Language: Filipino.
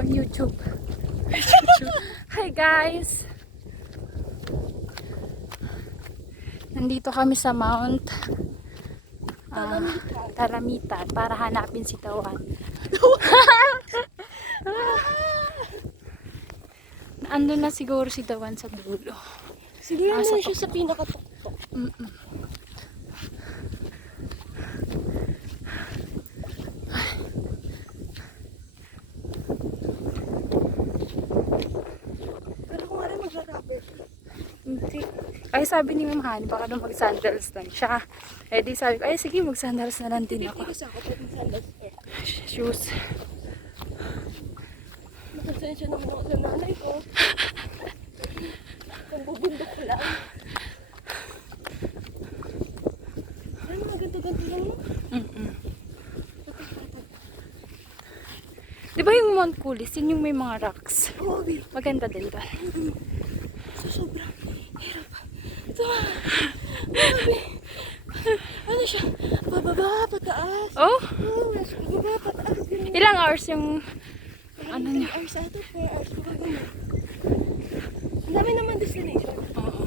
pang YouTube. Hi guys! Nandito kami sa Mount Taramitan para hanapin si Tawan. Ando na siguro si Tawan sa dulo. Siguro Nasa na siya sa pinakatuktok. Pero kung ano magra-rubber. Hindi. Ay sabi ni Ma'am Hani, baka daw mag-sandals lang siya. Eh di sabi ko, ay sige mag-sandals na lang din ako. Hindi kasi ako pwede sandals eh. Shoes. Nakasensya naman ako sa nanay ko. Kung bubundok ko lang. Ay, mga ganto-ganto lang mo. Di ba yung Mount Kulis, yun yung may mga rocks? Oo, babe. Maganda din ba? So, sobrang hirap. Ito, grabe. Ano siya? Pababa, pataas. Oh? Pababa, pataas. Ganun. Ilang hours yung ano 3 niya? hours ata, 4 hours. Baka ganun. Ang dami naman destination. Oo.